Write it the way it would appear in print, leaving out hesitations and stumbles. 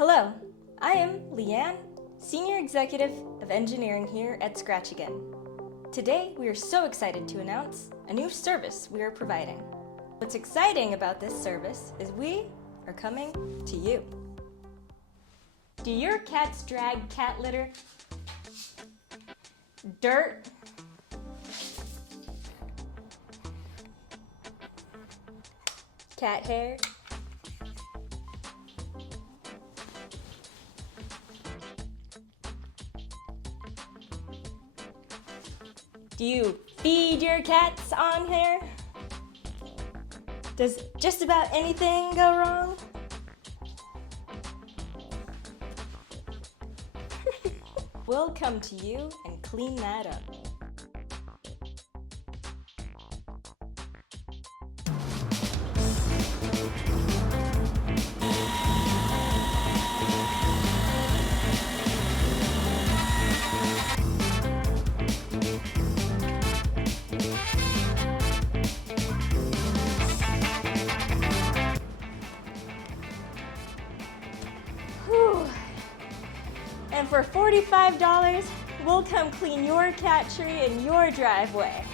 Hello, I am Leanne, Senior Executive of Engineering here at Scratch Again. Today, we are so excited to announce a new service we are providing. What's exciting about this service is we are coming to you. Do your cats drag cat litter, dirt, cat hair, do you feed your cats on here? Does just about anything go wrong? We'll come to you and clean that up. Whew. And for $45, we'll come clean your cat tree in your driveway.